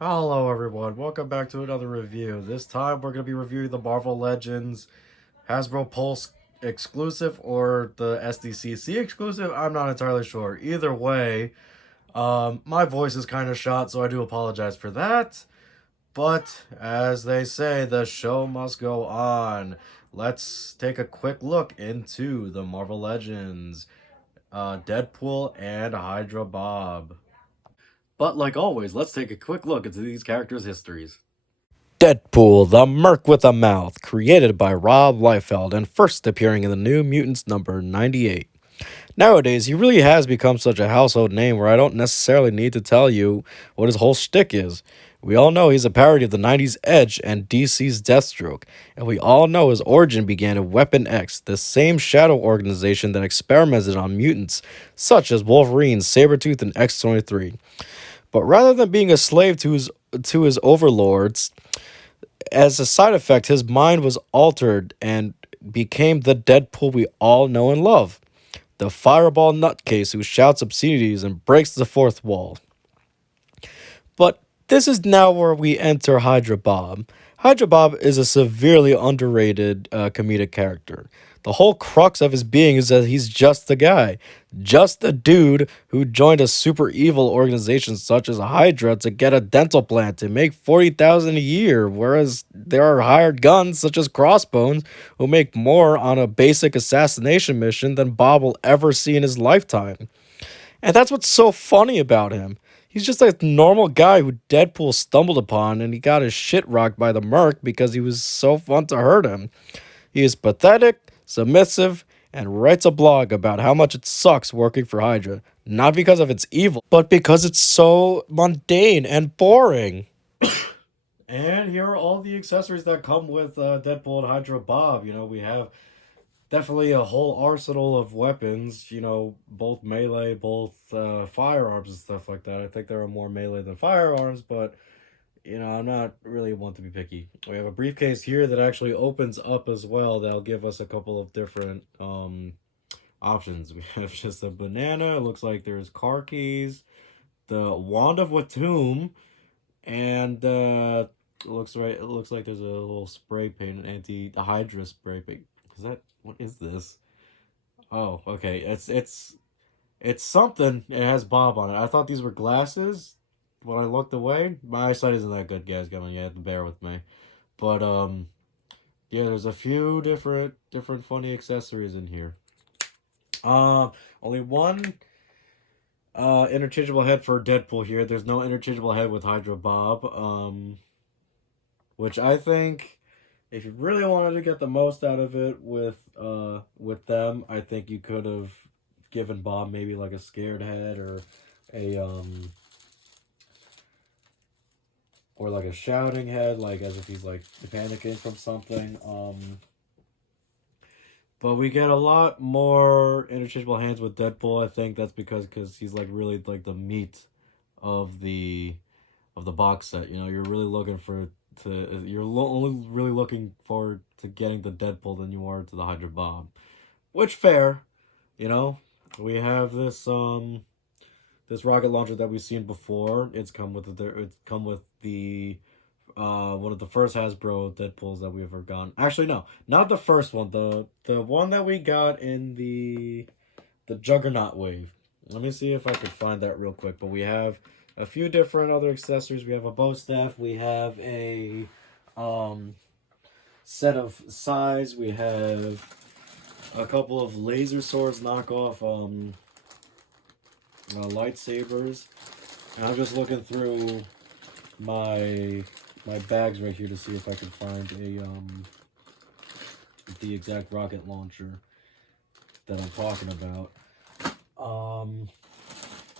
Hello everyone, welcome back to another review. This time we're going to be reviewing the Marvel Legends Hasbro Pulse exclusive or the SDCC exclusive. I'm not entirely sure. Either way, my voice is kind of shot, so I do apologize for that. But as they say, the show must go on. Let's take a quick look into the Marvel Legends, Deadpool and Hydra Bob. But like always, let's take a quick look into these characters' histories. Deadpool, the Merc with a Mouth, created by Rob Liefeld and first appearing in the New Mutants number 98. Nowadays, he really has become such a household name where I don't necessarily need to tell you what his whole shtick is. We all know he's a parody of the 90s Edge and DC's Deathstroke, and we all know his origin began at Weapon X, the same shadow organization that experimented on mutants such as Wolverine, Sabretooth, and X-23. But rather than being a slave to his overlords, as a side effect, his mind was altered and became the Deadpool we all know and love. The fireball nutcase who shouts obscenities and breaks the fourth wall. But this is now where we enter Hydra Bob. Hydra Bob is a severely underrated comedic character. The whole crux of his being is that he's just a guy, just a dude who joined a super evil organization such as Hydra to get a dental plant to make 40,000 a year, whereas there are hired guns such as Crossbones who make more on a basic assassination mission than Bob will ever see in his lifetime. And that's what's so funny about him. He's just a normal guy who Deadpool stumbled upon and he got his shit rocked by the Merc because he was so fun to hurt him. He is pathetic, submissive, and writes a blog about how much it sucks working for Hydra. Not because of its evil, but because it's so mundane and boring. And here are all the accessories that come with Deadpool and Hydra Bob. We have definitely a whole arsenal of weapons, both melee, both firearms and stuff like that. I think there are more melee than firearms, but I'm not really one to be picky. We have a briefcase here that actually opens up as well. That'll give us a couple of different options. We have just a banana. It looks like there's car keys, the wand of Watum, and it looks like there's a little spray paint, an anti Hydra spray paint. What is this? Oh, okay. It's something. It has Bob on it. I thought these were glasses. When I looked away, my eyesight isn't that good, guys. Come on, you have to bear with me. But yeah, there's a few different funny accessories in here. Only one interchangeable head for Deadpool here. There's no interchangeable head with Hydra Bob. Which I think, if you really wanted to get the most out of it with them, I think you could have given Bob maybe like a scared head a or like a shouting head, like as if he's like panicking from something. But we get a lot more interchangeable hands with Deadpool. I think that's because he's like really like the meat of the box set. You're really looking for only really looking forward to getting the Deadpool than you are to the Hydra Bob, which fair. We have this rocket launcher that we've seen before. It's come with the one of the first Hasbro Deadpools that we ever gotten. Actually, no, not the first one. The one that we got in the Juggernaut wave. Let me see if I could find that real quick. But we have a few different other accessories. We have a bow staff. We have a set of sais. We have a couple of laser swords knockoff lightsabers. And I'm just looking through my bags right here to see if I can find the exact rocket launcher that I'm talking about.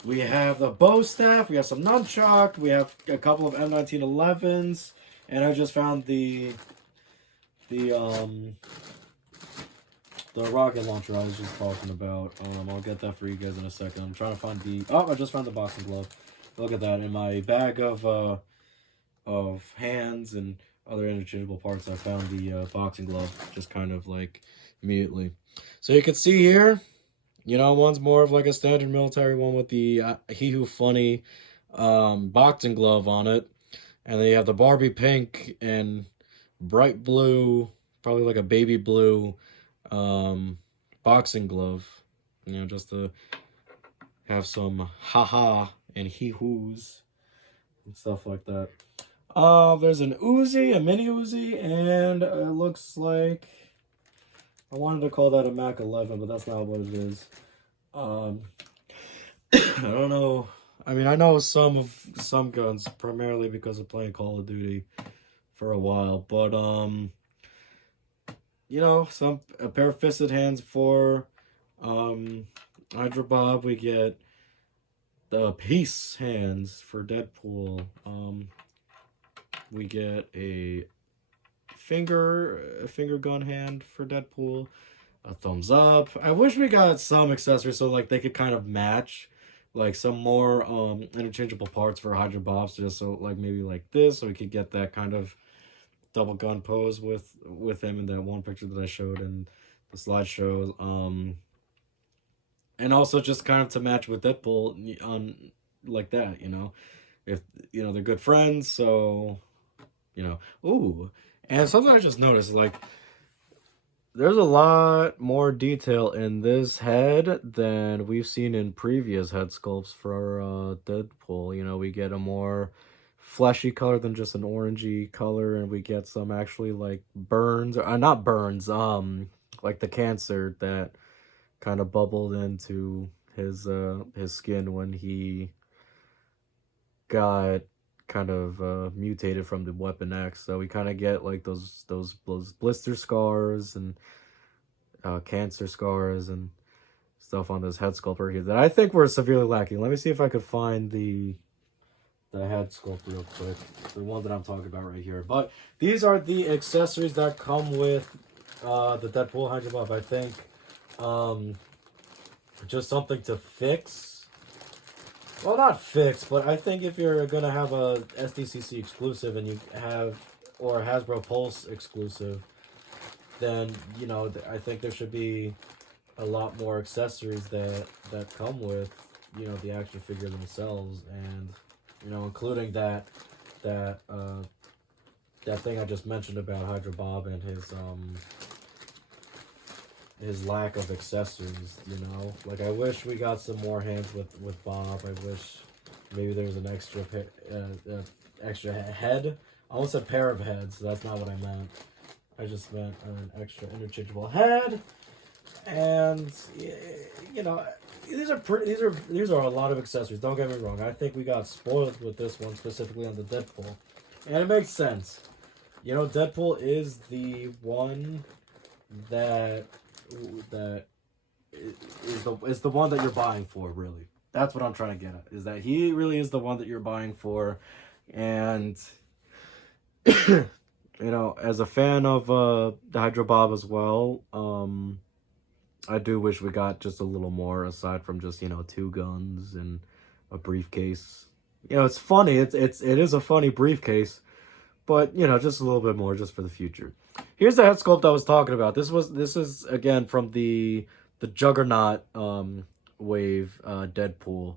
We have the bow staff, we have some nunchuck, we have a couple of M1911s, and I just found the rocket launcher I was just talking about. I'll get that for you guys in a second. I'm trying to find I just found the boxing glove. Look at that. In my bag of hands and other interchangeable parts, I found the boxing glove just kind of like immediately. So you can see here, one's more of like a standard military one with the He Who Funny boxing glove on it. And then you have the Barbie pink and bright blue, probably like a baby blue boxing glove. You know, just to have some haha and hee-hoos and stuff like that. There's an Uzi, a mini Uzi, and it looks like, I wanted to call that a Mac 11, but that's not what it is. I don't know. I mean, I know some guns primarily because of playing Call of Duty for a while, but you know, a pair of fisted hands for Hydra Bob. We get the peace hands for Deadpool. We get a finger gun hand for Deadpool. A thumbs up. I wish we got some accessories so like they could kind of match, like some more interchangeable parts for Hydra Bob, so just so like maybe like this, so we could get that kind of double gun pose with him in that one picture that I showed in the slideshow. And also just kind of to match with Deadpool on like that, you know. If you know they're good friends, so you know. Ooh. And something I just noticed, like, there's a lot more detail in this head than we've seen in previous head sculpts for Deadpool. You know, we get a more fleshy color than just an orangey color, and we get some actually like burns, or not burns, like the cancer that kind of bubbled into his skin when he got kind of mutated from the Weapon X. So we kind of get like those blister scars and cancer scars and stuff on this head sculpt here that I think were severely lacking. Let me see if I could find the head sculpt real quick, the one that I'm talking about right here. But these are the accessories that come with the Deadpool Hydra Bob. I think just something to fix. Well, not fix, but I think if you're gonna have a SDCC exclusive and you have, or Hasbro Pulse exclusive, then you know I think there should be a lot more accessories that come with, you know, the action figure themselves, and you know, including that thing I just mentioned about Hydra Bob and his lack of accessories, you know. Like, I wish we got some more hands with Bob. I wish maybe there was an extra head. I almost said pair of heads, so that's not what I meant. I just meant an extra interchangeable head. And you know, these are a lot of accessories. Don't get me wrong. I think we got spoiled with this one, specifically on the Deadpool, and it makes sense. You know, Deadpool is the one that is the one that you're buying for, really. That's what I'm trying to get at, is that he really is the one that you're buying for. And you know, as a fan of the Hydra Bob as well, I do wish we got just a little more aside from just, you know, 2 guns and a briefcase. You know, it's funny, it is a funny briefcase, but you know, just a little bit more just for the future. Here's the head sculpt I was talking about. This is again from the Juggernaut wave Deadpool.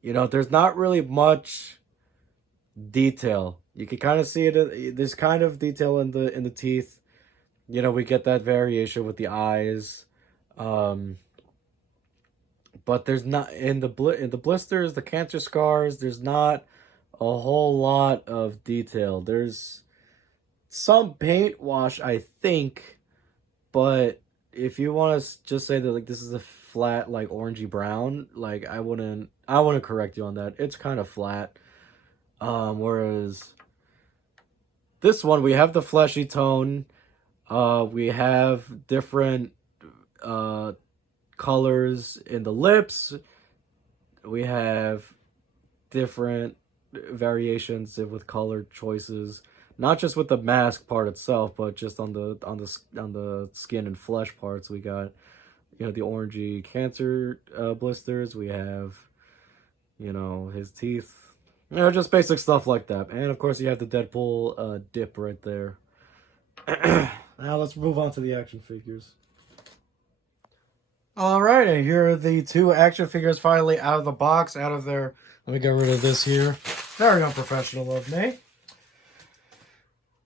You know, there's not really much detail. You can kind of see it. There's kind of detail in the teeth. You know, we get that variation with the eyes, but there's not in the blisters, the cancer scars. There's not a whole lot of detail. There's some paint wash, I think, but if you want to just say that like this is a flat like orangey brown, like I wouldn't correct you on that. It's kind of flat. Whereas this one, we have the fleshy tone. We have different colors in the lips. We have different variations with color choices. Not just with the mask part itself, but just on the skin and flesh parts. We got, you know, the orangey cancer blisters. We have, you know, his teeth. You know, just basic stuff like that. And of course, you have the Deadpool dip right there. Now let's move on to the action figures. Alright, and here are the 2 action figures finally out of the box, out of their... Let me get rid of this here. Very unprofessional of me.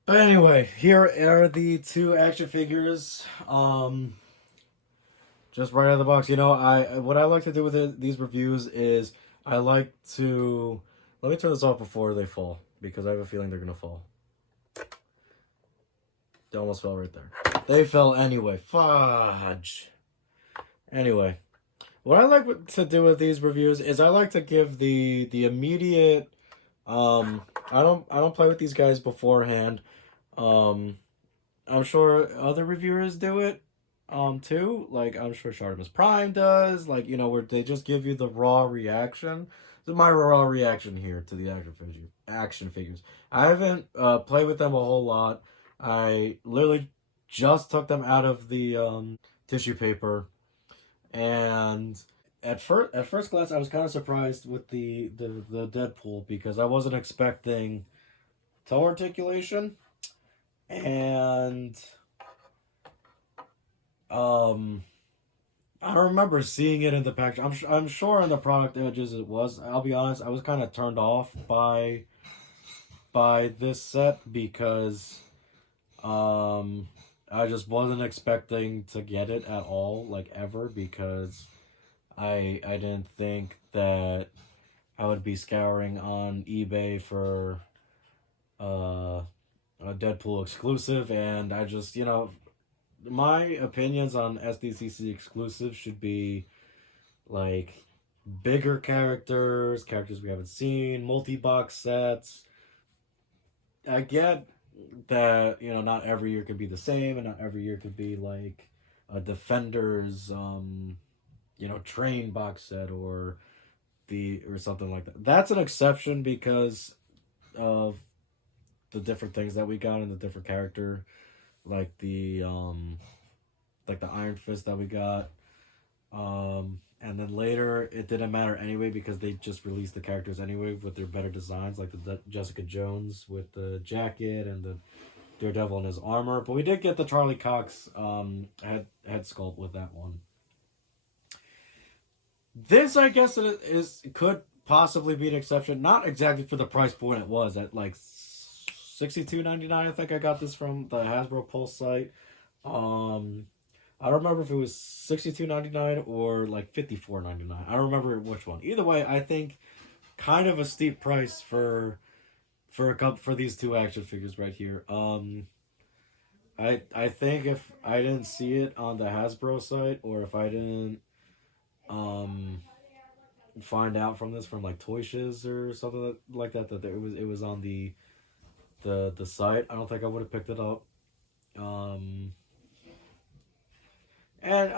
But anyway, here are the two action figures. Just right out of the box. You know, what I like to do with these reviews is I like to... Let me turn this off before they fall, because I have a feeling they're going to fall. They almost fell right there. They fell anyway. Fudge. Anyway, what I like to do with these reviews is I like to give the immediate... I don't play with these guys beforehand. I'm sure other reviewers do it too. Like, I'm sure Shartimus Prime does. Like, you know, where they just give you the raw reaction. So my raw reaction here to the action figures. I haven't played with them a whole lot. I literally just took them out of the tissue paper, and at first glance, I was kind of surprised with the Deadpool, because I wasn't expecting toe articulation, and I don't remember seeing it in the package. I'm sure in the product images it was. I'll be honest, I was kind of turned off by this set, because I just wasn't expecting to get it at all, like, ever, because I didn't think that I would be scouring on eBay for a Deadpool exclusive, and I just, you know, my opinions on SDCC exclusives should be like bigger characters we haven't seen, multi-box sets. I get that, you know, not every year could be the same, and not every year could be like a Defenders you know, train box set or something like that. That's an exception because of the different things that we got in the different character, like the Iron Fist that we got, and then later it didn't matter anyway, because they just released the characters anyway with their better designs, like the Jessica Jones with the jacket and the Daredevil and his armor. But we did get the Charlie Cox head sculpt with that one. This, I guess, could possibly be an exception. Not exactly for the price point it was at, like $62.99. I think I got this from the Hasbro Pulse site. I don't remember if it was $62.99 or like $54.99. I don't remember which one. Either way, I think kind of a steep price for these two action figures right here. I think if I didn't see it on the Hasbro site, or if I didn't find out from this from like Toy Shiz or something like that it was on the site, I don't think I would have picked it up. And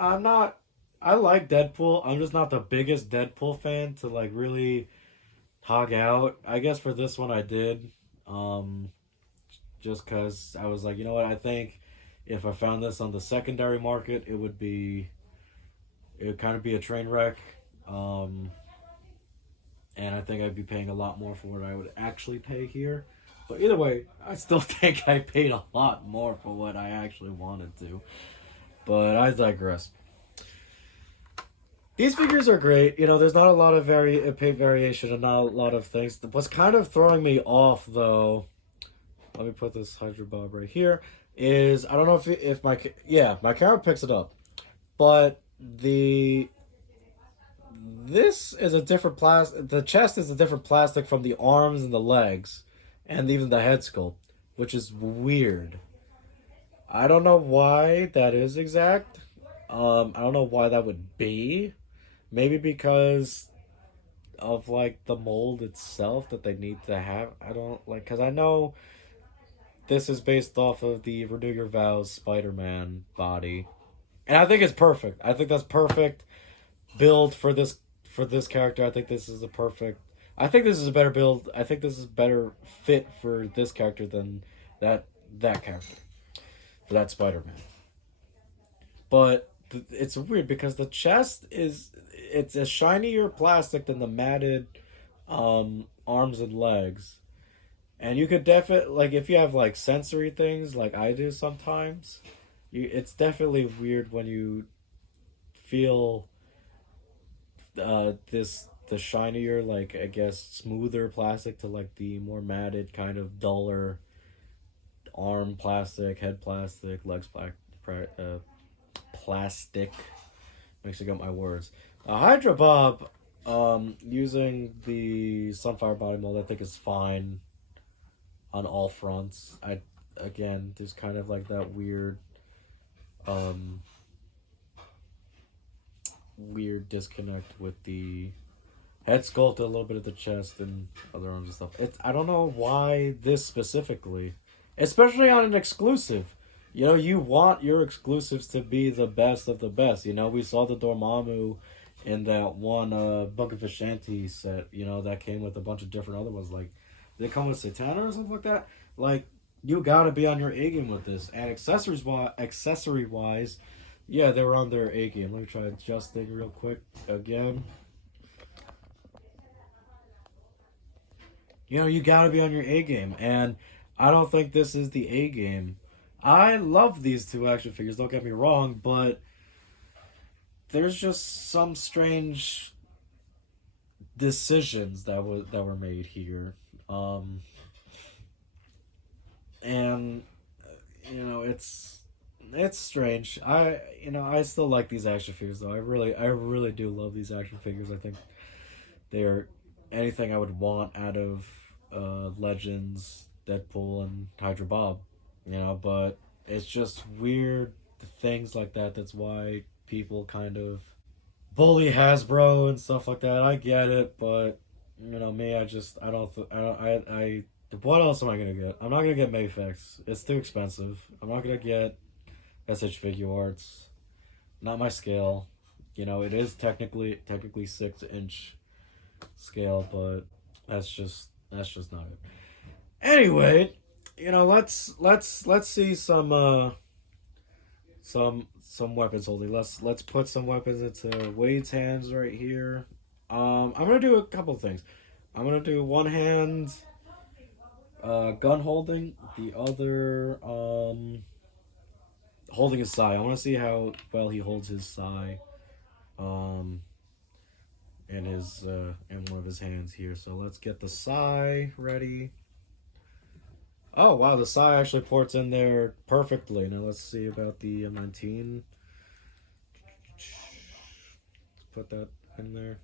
I like Deadpool. I'm just not the biggest Deadpool fan to like really hog out. I guess for this one I did, just because I was like, you know what, I think if I found this on the secondary market, it would kind of be a train wreck. And I think I'd be paying a lot more for what I would actually pay here. But either way, I still think I paid a lot more for what I actually wanted to. But I digress. These figures are great. You know, there's not a lot of variation and not a lot of things. What's kind of throwing me off, though, let me put this Hydra Bob right here, is I don't know if my camera picks it up, but this is a different plastic. The chest is a different plastic from the arms and the legs, and even the head sculpt, which is weird. I don't know why that is exact. I don't know why that would be. Maybe because of like the mold itself that they need to have. I don't like, because I know this is based off of the Renew Your Vows Spider-Man body, and I think it's perfect. I think that's perfect build for this character. I think this is I think this is a better build. I think this is better fit for this character than that character, for that Spider-Man. But it's weird because the chest it's a shinier plastic than the matted arms and legs. And you could definitely, like, if you have like sensory things like I do sometimes, it's definitely weird when you feel the shinier, like, I guess smoother plastic to like the more matted kind of duller arm plastic, head plastic, legs plastic. Mixing up my words. Hydra Bob, using the Sunfire body mold, I think is fine on all fronts. Again, there's kind of like that weird disconnect with the head sculpt, a little bit of the chest and other arms and stuff. I don't know why this specifically, especially on an exclusive. You know, you want your exclusives to be the best of the best. You know, we saw the Dormammu in that one Book of Ashanti set, you know, that came with a bunch of different other ones. Like, did it come with Satana or something like that? Like, you gotta be on your A game with this. And accessory wise, yeah, they were on their A game. Let me try adjusting real quick again. You know, you gotta be on your A game. And I don't think this is the A game. I love these two action figures, don't get me wrong, but there's just some strange decisions that were made here. And you know, it's strange. I still like these action figures though. I really do love these action figures. I think they're anything I would want out of Legends, Deadpool, and Hydra Bob. You know, but it's just weird things like that. That's why people kind of bully Hasbro and stuff like that. I get it, but you know, me, I what else am I gonna get? I'm not gonna get Mayfix. It's too expensive. I'm not gonna get SH Figure Arts. Not my scale. You know, it is technically 6-inch scale, but that's just not it. Anyway, you know, let's see some weapons holding. Let's put some weapons into Wade's hands right here. I'm gonna do a couple of things. I'm gonna do one hand gun holding, the other holding his sai. I want to see how well he holds his sai in his in one of his hands here. So let's get the sai ready. Oh wow, the sai actually ports in there perfectly. Now let's see about the M19. Let's put that in there.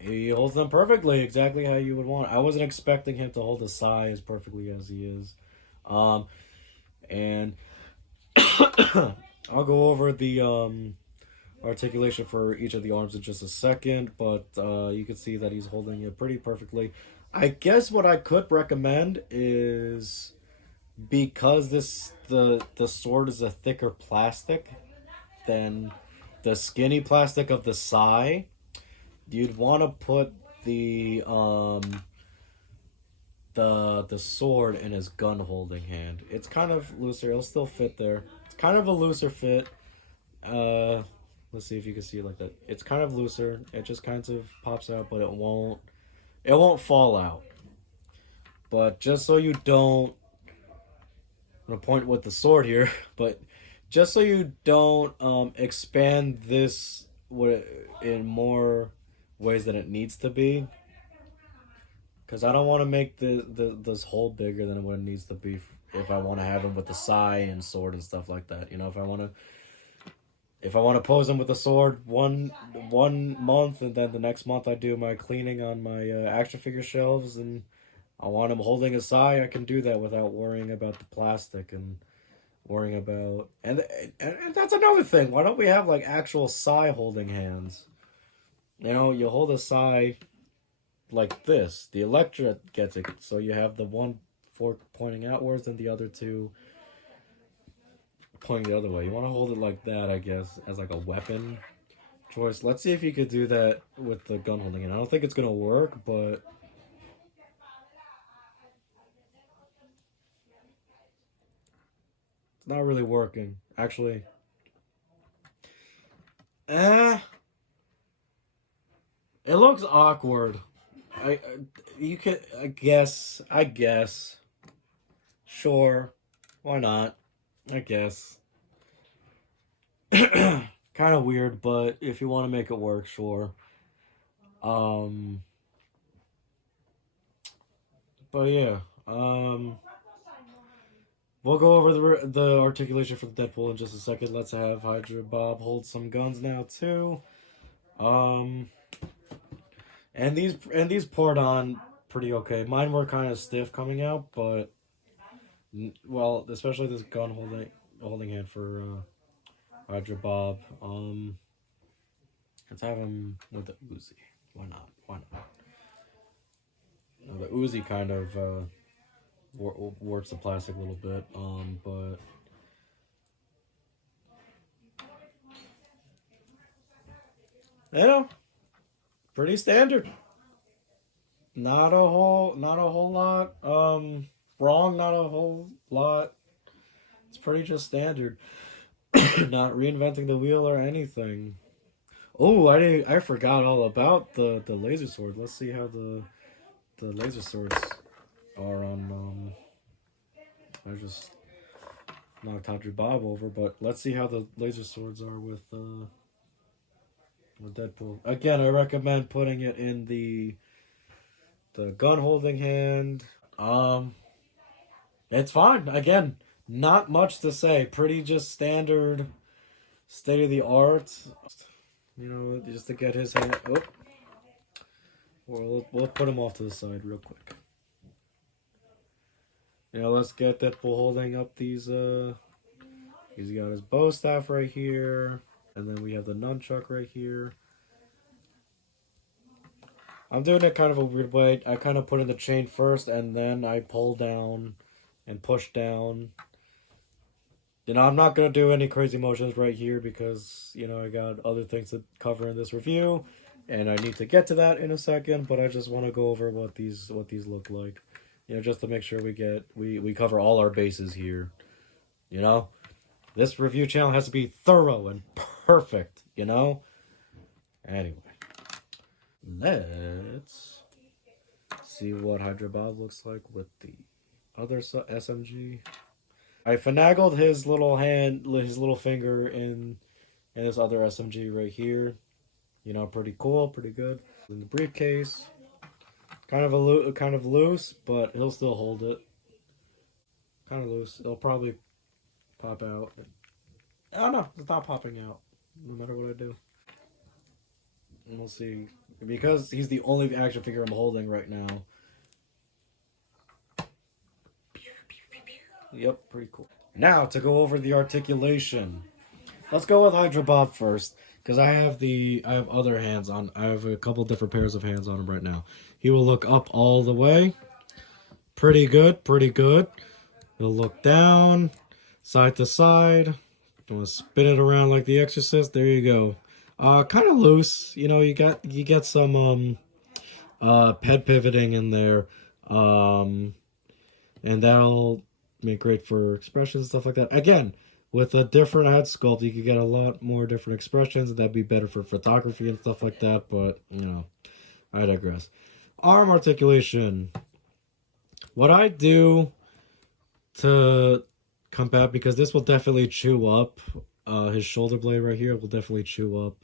He holds them perfectly, exactly how you would want. I wasn't expecting him to hold the sai as perfectly as he is. And I'll go over the articulation for each of the arms in just a second, but you can see that he's holding it pretty perfectly. I guess what I could recommend is, because the sword is a thicker plastic than the skinny plastic of the sai, you'd want to put the sword in his gun holding hand. It's kind of looser. It'll still fit there. It's kind of a looser fit. Let's see if you can see it like that. It's kind of looser. It just kind of pops out, but it won't fall out. But just so you don't, I'm gonna point with the sword here, but just so you don't expand this in more ways than it needs to be, because I don't want to make this hole bigger than what it needs to be if I want to have him with the sai and sword and stuff like that. You know, if I want to pose him with the sword one month, and then the next month I do my cleaning on my action figure shelves, and I want him holding a sai, I can do that without worrying about the plastic and worrying about and that's another thing. Why don't we have like actual sai holding hands? You know, you hold a sai like this. The Electra gets it, so you have the one fork pointing outwards and the other two pointing the other way. You want to hold it like that, I guess, as like a weapon choice. Let's see if you could do that with the gun holding. And I don't think it's gonna work, but it's not really working. Actually, it looks awkward. I guess. Sure. Why not? I guess. Kind of weird, but if you want to make it work, sure. But yeah. We'll go over the articulation for the Deadpool in just a second. Let's have Hydra Bob hold some guns now too. And these poured on pretty okay. Mine were kind of stiff coming out, but well, especially this gun holding hand for Hydra Bob. Let's have him with the Uzi. Why not? Why not? The Uzi kind of warps the plastic a little bit, but you know, pretty standard. Not a whole lot. Wrong. Not a whole lot. It's pretty just standard. Not reinventing the wheel or anything. Oh, I forgot all about the laser sword. Let's see how the laser swords are on. I just knocked Hydra Bob over, but let's see how the laser swords are with Deadpool. Again, I recommend putting it in the gun holding hand. It's fine. Again, not much to say. Pretty just standard, state of the art. You know, just to get his hand. Oh, we'll put him off to the side real quick. You know, let's get Deadpool holding up these. He's got his bow staff right here, and then we have the nunchuck right here. I'm doing it kind of a weird way. I kind of put in the chain first, and then I pull down and push down. You know, I'm not going to do any crazy motions right here because, you know, I got other things to cover in this review, and I need to get to that in a second, but I just want to go over what these look like. You know, just to make sure we cover all our bases here. You know? This review channel has to be thorough and perfect, you know? Anyway. Let's see what Hydra Bob looks like with the other SMG. I finagled his little hand, his little finger in this other SMG right here. You know, pretty cool, pretty good. In the briefcase, kind of loose, but he'll still hold it. Kind of loose. It'll probably pop out. Oh no, it's not popping out. No matter what I do. And we'll see, because he's the only action figure I'm holding right now. Yep, pretty cool. Now, to go over the articulation. Let's go with Hydra Bob first, because I have other hands on. I have a couple different pairs of hands on him right now. He will look up all the way. Pretty good, pretty good. He'll look down, side to side. I'm gonna spin it around like the Exorcist. There you go. Kind of loose. You know, you get some ped pivoting in there. And that'll make great for expressions and stuff like that. Again, with a different head sculpt, you could get a lot more different expressions, and that'd be better for photography and stuff like that, but, you know, I digress. Arm articulation. What I do to combat, because this will definitely chew up his shoulder blade right here, will definitely chew up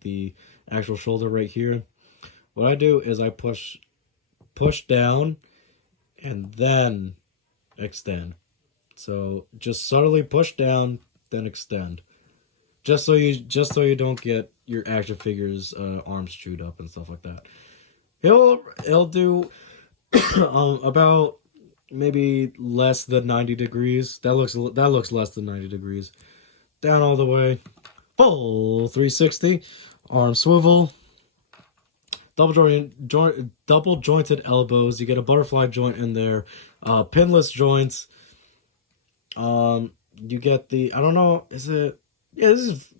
the actual shoulder right here. What I do is I push down and then extend. So just subtly push down, then extend. Just so you don't get your action figure's arms chewed up and stuff like that. He'll do about maybe less than 90 degrees. That looks less than 90 degrees. Down all the way. Full 360. Arm swivel. Double jointed elbows. You get a butterfly joint in there. Pinless joints. You get the, I don't know, is it, yeah, this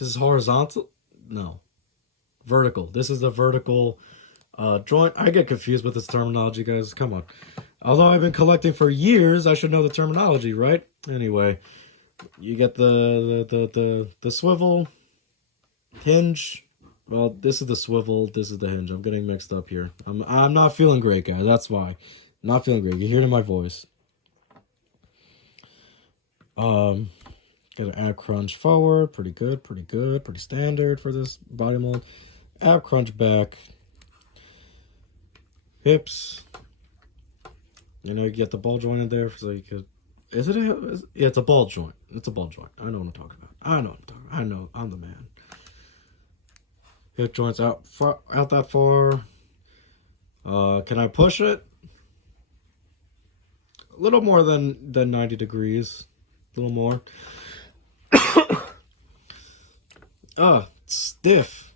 is horizontal? No. Vertical. This is the vertical joint. I get confused with this terminology, guys. Come on. Although I've been collecting for years, I should know the terminology, right? Anyway, you get the swivel, hinge. Well, this is the swivel, this is the hinge. I'm getting mixed up here. I'm not feeling great, guys. That's why. Not feeling great. You hear it in my voice. Get an ab crunch forward. Pretty good, pretty good. Pretty standard for this body mold. Ab crunch back. Hips. You know, you get the ball joint in there so you could. Yeah, it's a ball joint. It's a ball joint. I know what I'm talking about. I know what I'm talking about. I know. I'm the man. Hip joints out that far. Can I push it? A little more than 90 degrees. A little more. It's stiff.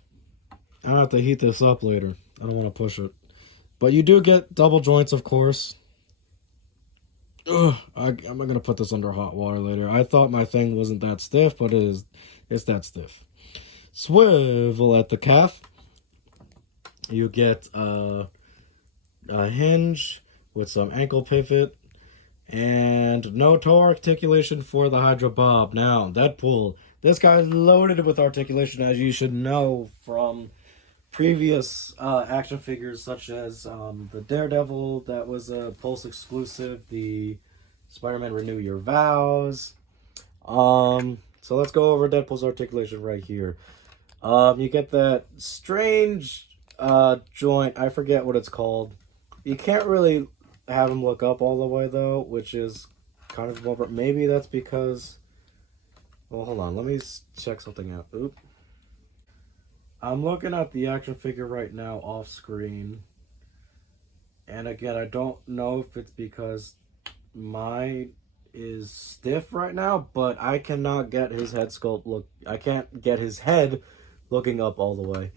I'll have to heat this up later. I don't want to push it. But you do get double joints, of course. I'm going to put this under hot water later. I thought my thing wasn't that stiff, but it's that stiff. Swivel at the calf. You get a hinge with some ankle pivot. And no toe articulation for the Hydra Bob. Now, Deadpool. This guy's loaded with articulation, as you should know from previous action figures, such as the Daredevil, that was a Pulse exclusive, the Spider-Man Renew Your Vows. So let's go over Deadpool's articulation right here. You get that strange joint, I forget what it's called. You can't really have him look up all the way, though, which is kind of bummer. Maybe that's because... Well, hold on. Let me check something out. Oop. I'm looking at the action figure right now off screen. And again, I don't know if it's because mine is stiff right now, but I cannot get his head sculpt look... I can't get his head looking up all the way.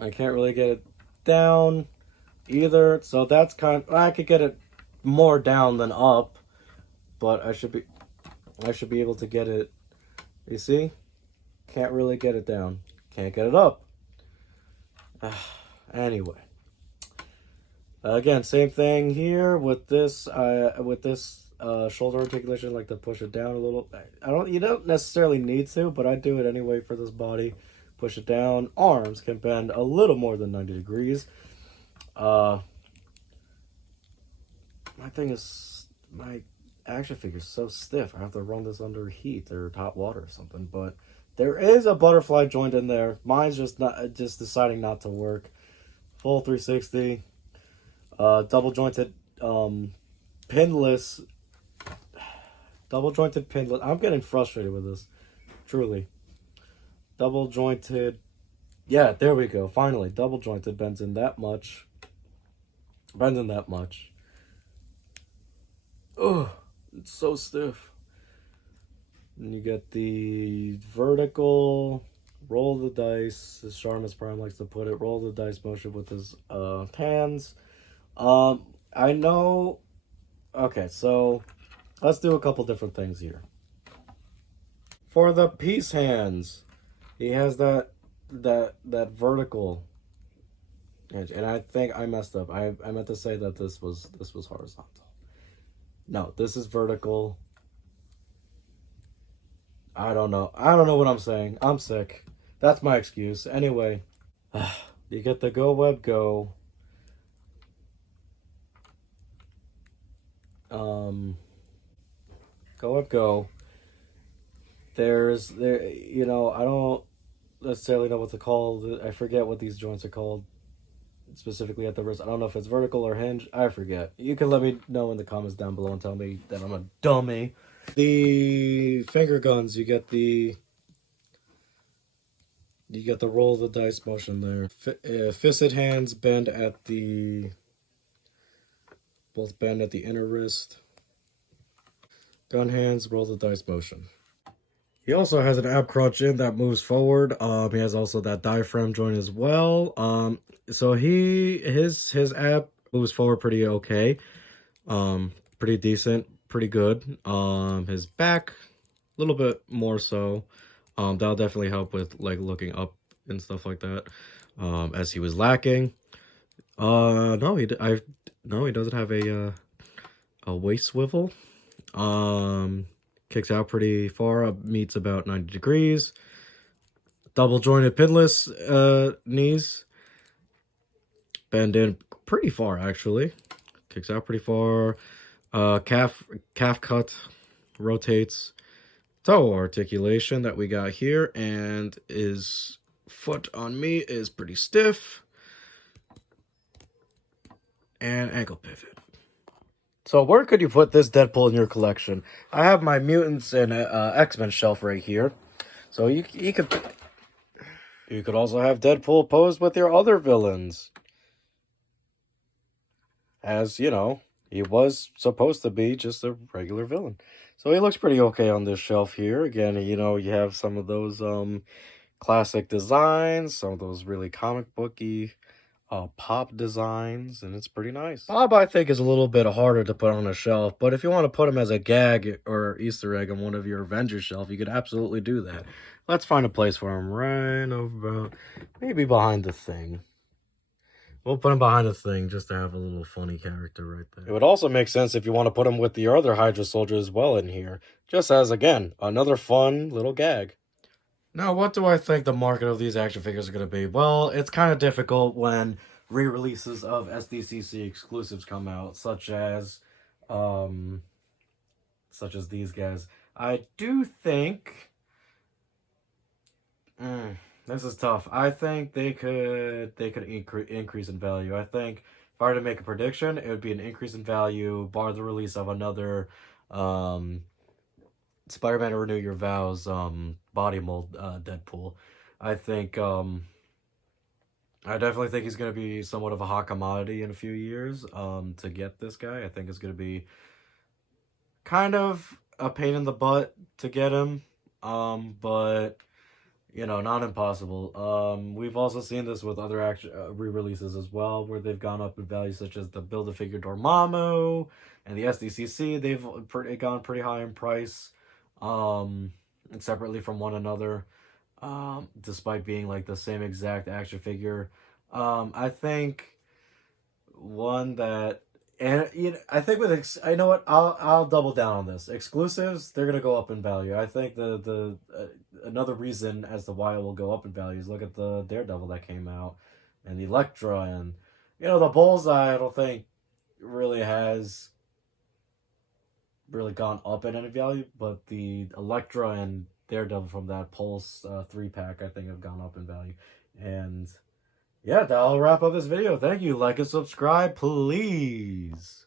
I can't really get it down either, so that's I could get it more down than up, but I should be able to get it. You see, can't really get it down, can't get it up. Anyway, again, same thing here with this shoulder articulation. I like to push it down a little. You don't necessarily need to, but I do it anyway for this body. Push it down. Arms can bend a little more than 90 degrees. My action figure is so stiff. I have to run this under heat or hot water or something. But there is a butterfly joint in there. Mine's just deciding not to work. Full 360, double jointed, pinless. Double jointed pinless. I'm getting frustrated with this, truly. Double jointed. Yeah, there we go. Finally, double jointed bends in that much. Oh, it's so stiff. And you get the vertical roll the dice, as Sharmus Prime likes to put it, roll the dice motion with his hands. I know. Okay, so let's do a couple different things here. For the peace hands, he has that vertical. And I think I messed up. I meant to say that this was horizontal. No, this is vertical. I don't know what I'm saying. I'm sick. That's my excuse. Anyway, you get the Go Web Go. Go Web Go. I don't necessarily know what to call. I forget what these joints are called. Specifically at the wrist. I don't know if it's vertical or hinge. I forget. You can let me know in the comments down below and tell me that I'm a dummy. The finger guns, you get the roll of the dice motion there. Fisted hands bend at the inner wrist. Gun hands, roll the dice motion. He also has an ab crunch in that moves forward. He has also that diaphragm joint as well. So his ab moves forward pretty okay. Pretty decent, pretty good. His back, a little bit more so. That'll definitely help with like looking up and stuff like that. As he was lacking. No, he doesn't have a waist swivel. Kicks out pretty far, meets about 90 degrees. Double jointed pinless knees. Bend in pretty far, actually. Kicks out pretty far. Calf cut, rotates. Toe articulation that we got here, and his foot on me is pretty stiff. And ankle pivot. So where could you put this Deadpool in your collection? I have my Mutants and X-Men shelf right here. So you could also have Deadpool posed with your other villains. As, you know, he was supposed to be just a regular villain. So he looks pretty okay on this shelf here. Again, you know, you have some of those classic designs, some of those really comic booky pop designs, and it's pretty nice. Bob, I think, is a little bit harder to put on a shelf, but if you want to put him as a gag or Easter egg on one of your Avengers shelf, you could absolutely do that. Let's find a place for him right over, maybe behind the Thing. We'll put him behind the Thing just to have a little funny character right there. It would also make sense if you want to put him with the other Hydra soldier as well in here, just as, again, another fun little gag. Now, what do I think the market of these action figures are going to be? Well, it's kind of difficult when re-releases of SDCC exclusives come out, such as these guys. I do think this is tough. I think they could increase in value. I think if I were to make a prediction, it would be an increase in value, bar the release of another Spider-Man Renew Your Vows body mold Deadpool. I think I definitely think he's going to be somewhat of a hot commodity in a few years to get this guy. I think it's going to be kind of a pain in the butt to get him, but you know, not impossible. We've also seen this with other action re-releases as well, where they've gone up in value, such as the Build-A-Figure Dormammu and the SDCC. They've gone pretty high in price, and separately from one another, despite being like the same exact action figure. I think one that, and you know, I think with I know what, I'll double down on this. Exclusives, they're gonna go up in value. I think the another reason as to why it will go up in value is look at the Daredevil that came out, and the Elektra, and you know, the Bullseye. I don't think really has really gone up in any value, but the Elektra and Daredevil from that Pulse 3-pack, I think, have gone up in value. And yeah, that'll wrap up this video. Thank you. Like and subscribe, please.